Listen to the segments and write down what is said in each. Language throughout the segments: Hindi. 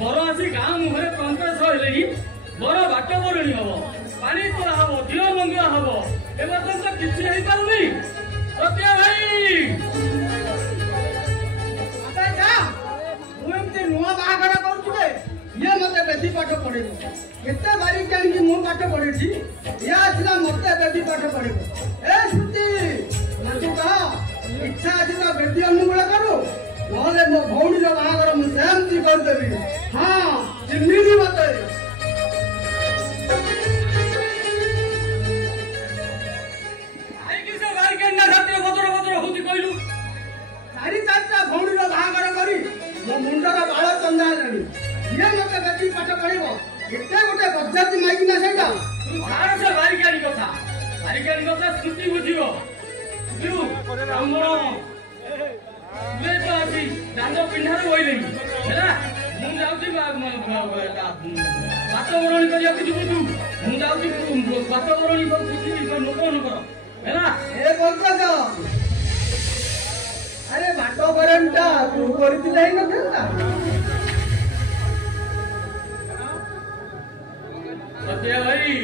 बर आसी गाँ मुहरे प्रंतरेश हेले बर बाट बरणी हम पानी तोड़ा हम दिह मंगुआ हम एपर्तंत किसी हो पारे सत्या भाई नुआ बाहागर करुचे ये मत बेसी पाठ पढ़े केते बारी जानी मु पाठ पढ़ी ये आसला मत बेसी पाठ पढ़े ए श्रुति तू कह इच्छा आसला बेसी अनुकूल करू नहले मो भौणी रो बाहागर मु सेमती कर देबी हां चिन्हिनी मते आई किसे बारी केना खातिर बदर बदर होती कहलू सारी चारटा भौणी रो बाहागर करी मो मुंडर बाळ चंदा हेलानी ये मते बेसी पाठ पढ़िबो एते गोटे बज्जाती माइकिना सेटा तू भार से बारिकानी कथा स्मृति बुझिबो तू हमरो ले तो आसी दांडो पिंढार होइलेनी हैला मु जाउची वातावरण करिया कि बुझू मु जाउची वातावरण को बुझी को नोकन करो हैला ए बोलता अरे वातावरणटा तू करती नाही नथला सत्या भाई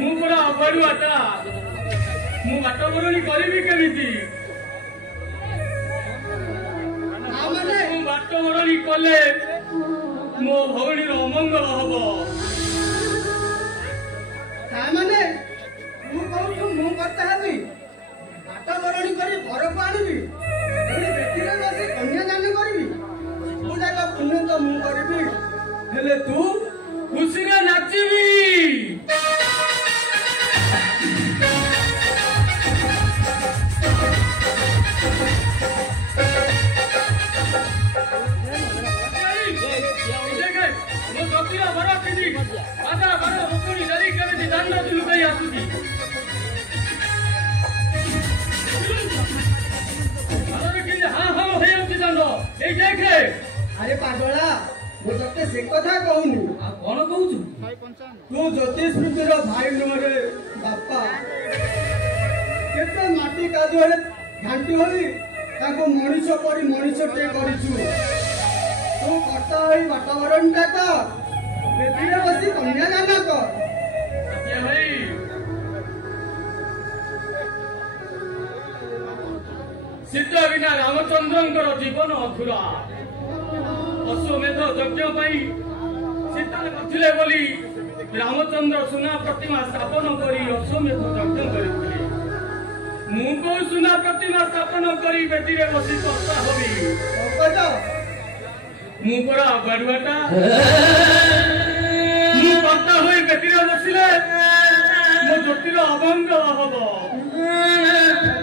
मु पूरा अबरुआटा मु वातावरण करबी केमिति मु वातावरण कले मो भौणी अमंगल हब तामाने तू कहू मु करता हेबी वातावरण करी घर को आनिबी एही बेटीरे बसी कन्यादान करबी तू जाका पुण्य तो मु करबी हेले तू खुशी रे नाचबी अरे पागला मु तते से कथा कहूनी आ कोन कहू तू ज्योतिष मित्र भाई नुरे बापा केते माटी कादुरे घांटी होई ताको मनीष परी मनीष टे करिछु तू कटा होई वातावरण टा का बेटीरे बसी कन्यादान कर ये भाई सीता बिना रामचंद्रंकर जीवन अधूरा अश्वमेध यज्ञ पाई सीता करथिले बोली रामचंद्र सुना प्रतिमा स्थापन करी अश्वमेध यज्ञ करिथिले मु को सुना प्रतिमा स्थापन करी बेटीरे बसी कर्ता होबी कटा मु परा बडुआटा मु कर्ता होई बेटीरे बसिले मो ज्योतिर अमंगल हब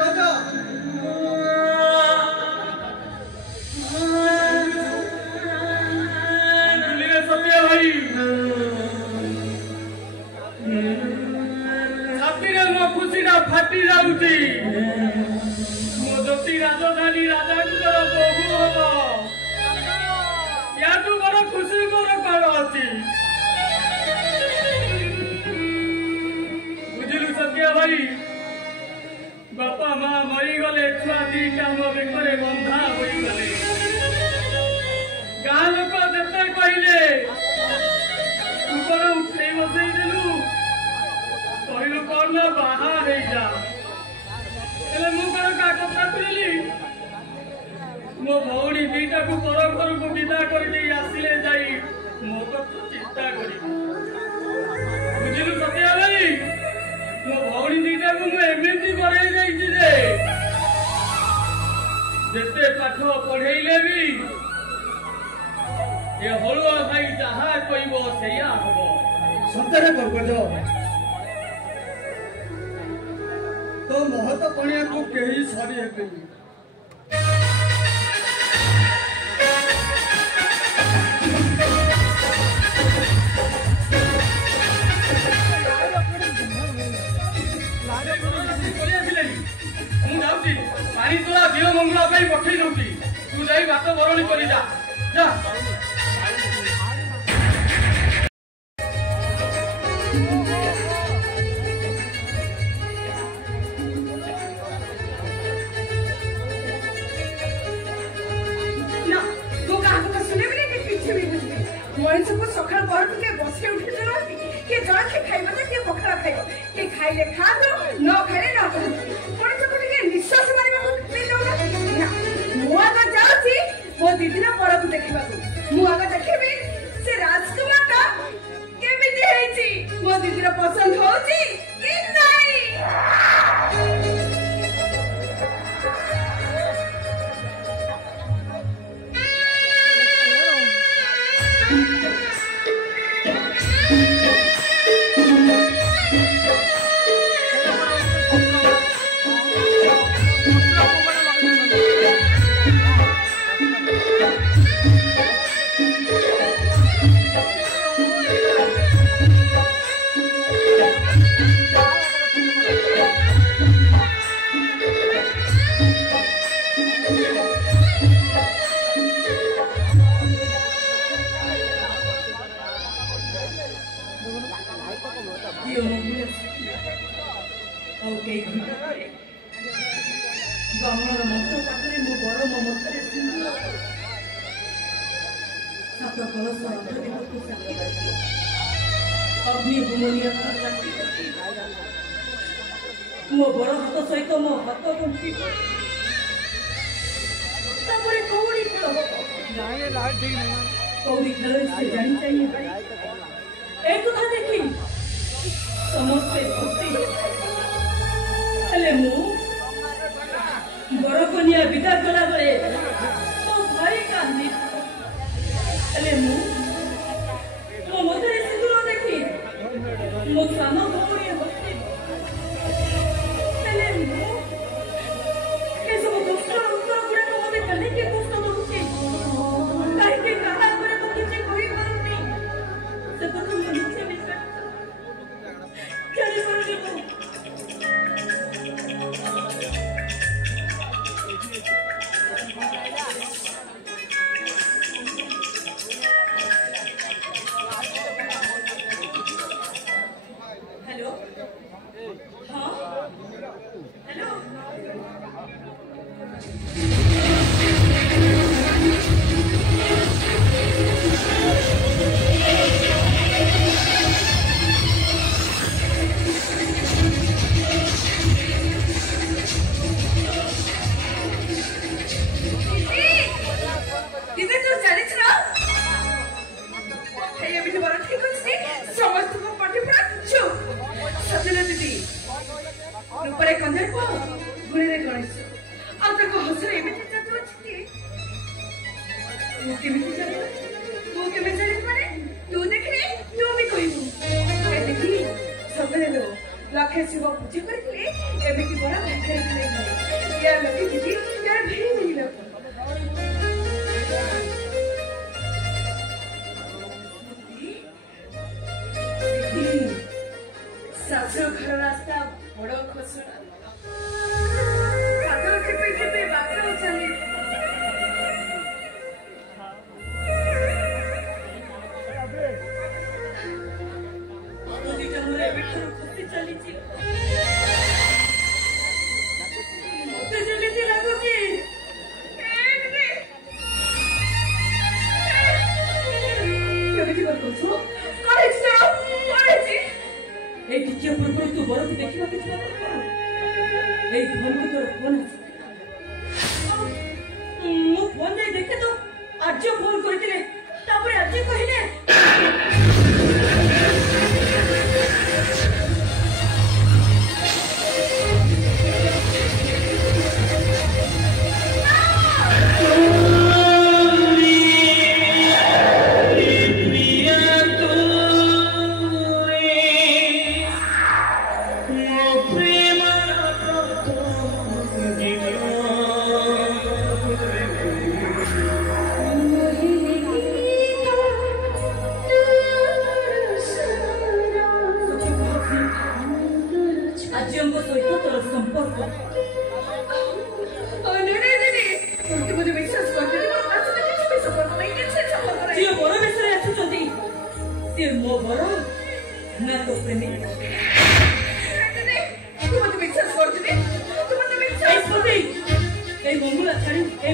कटा सत्या भाई छातीरे मो खुशीटा फाटी जाउची मो ज्योति राजधानी राजांकर बहु हब यादू बड़ खुशी मोर कण अछि बुझिलु सत्या भाई बापा माँ मरी गले छुआ दीटा मो बेकरे बंधा होई गले गाँ लोक जेते कहले ऊपर उठे बसई देलु कहलु कौन ना बाहा हे जा एले मु कोन का कथा तुली मो भौणी दीटा को पर घर को विदा कर दे आसिले जाई मो तो चिंता करी बुझिलु सत्या भाई मो भौणी दीटा को मु एमिति करे जाई जे जेते पाठ पढ़ेइले भी ये हलुआ भाई जहा कहबो सेया हबो सतरे करगज तो महत पणिया को केही सरी हेबेनी पानी तोला दिह मंगला पठे दौची तू जा बात बरणी कर जा No, tu carro tá subindo. खाइले खातो न खाइले न खातो कोन सब के निश्वास मारिबा को नै दउना मु आगा जाउची मो दीदीना पर को देखिबा को मु आगा देखिबी से राजकुमार का केमिति हेची मो दीदीरा पसंद होची कि नाही मो बड़ हाथ सहित मो हाथ बंटी कौड़ी खेल से जानी चाहिए एक कथा देखी समस्ते बड़ कनिया विदा कला बेले मो भाई कांदी मो मधुर सिंदूर देखी मो सान भौणी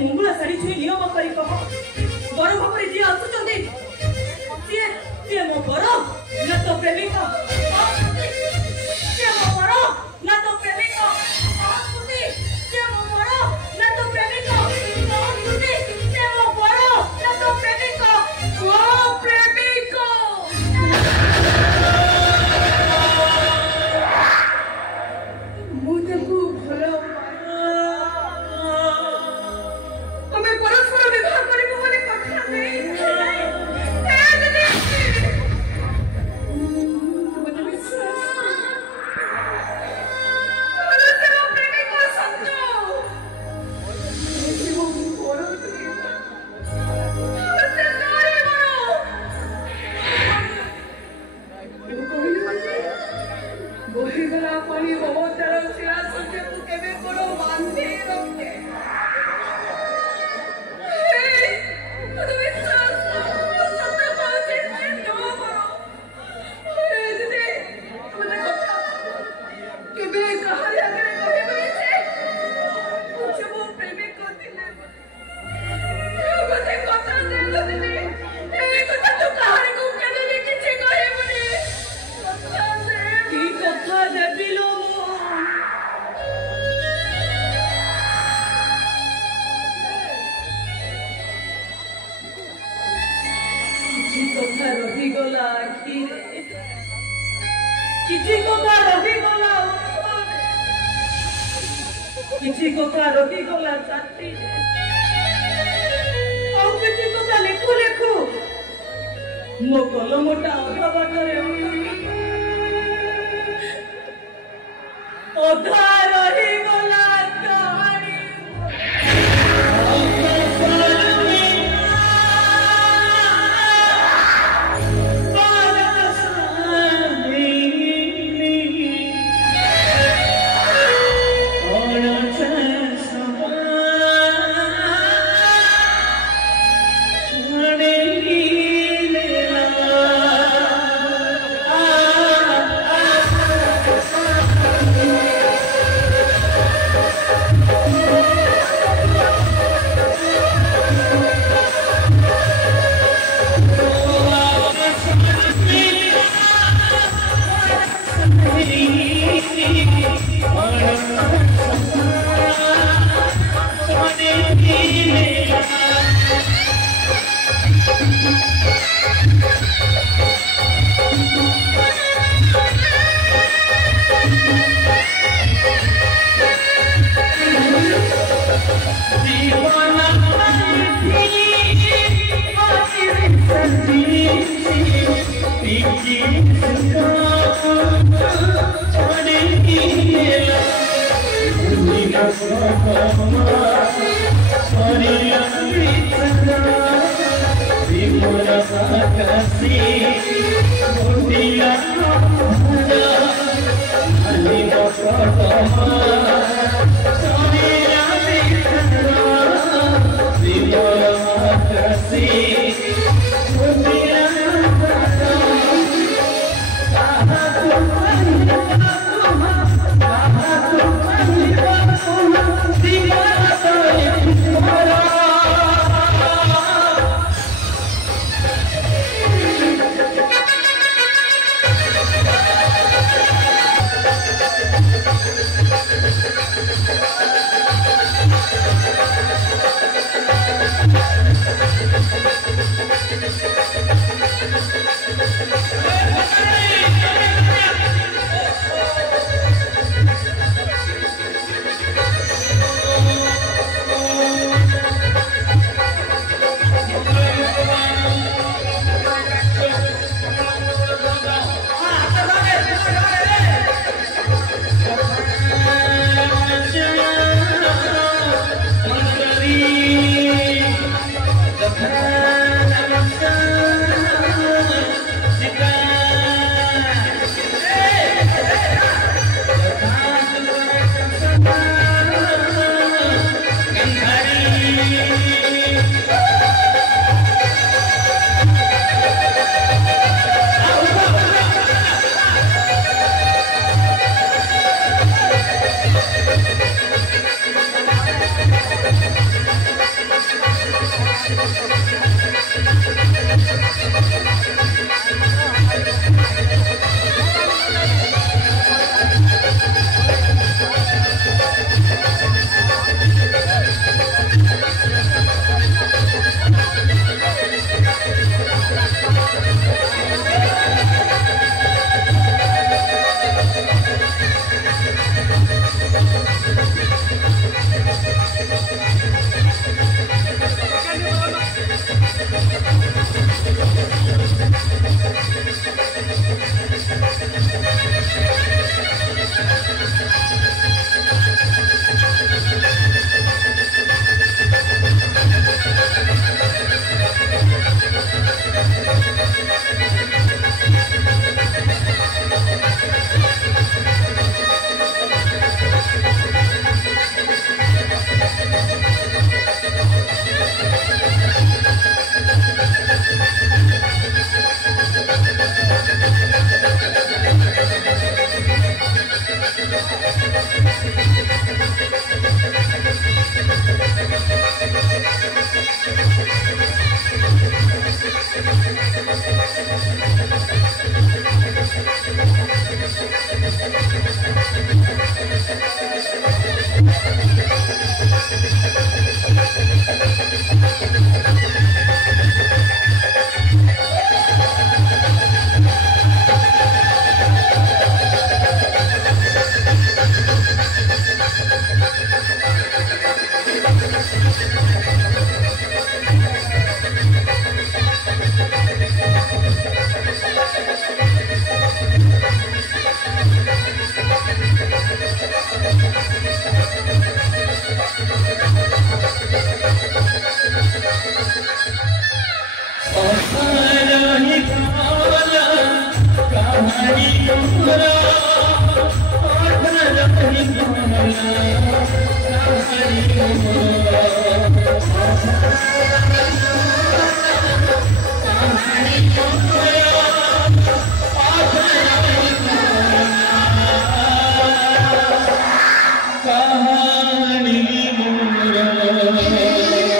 मंगला शाढ़ी छुई नियम करी कह बर भाव जी आसुचंदी सी मो बर न तो प्रेमिका पानी बहुत तरह से आ सके तो केवे कोनो बांधे रखे तो विश्वास सत्य बाजे से नो करो दीदी तुमने कहा केवे कहा आगे कहे बोले कुछ वो प्रेमी को दिले मुझे कथा दे दीदी ए कथा तो कहानी को केवे लिखी कहे बोले कथा दे बिलो কথা রহি গলা আখিরে কিছু কথা রহি গলা কিছু কথা রহি গলা ছাতি ଆଉ କିଛି କଥା ଲେଖୁ ଲେଖୁ ମୋ କଲମଟା ଅଧା ବାଟରେ ଅଧା ରହିଗଲା କାହାଣୀ Thank you.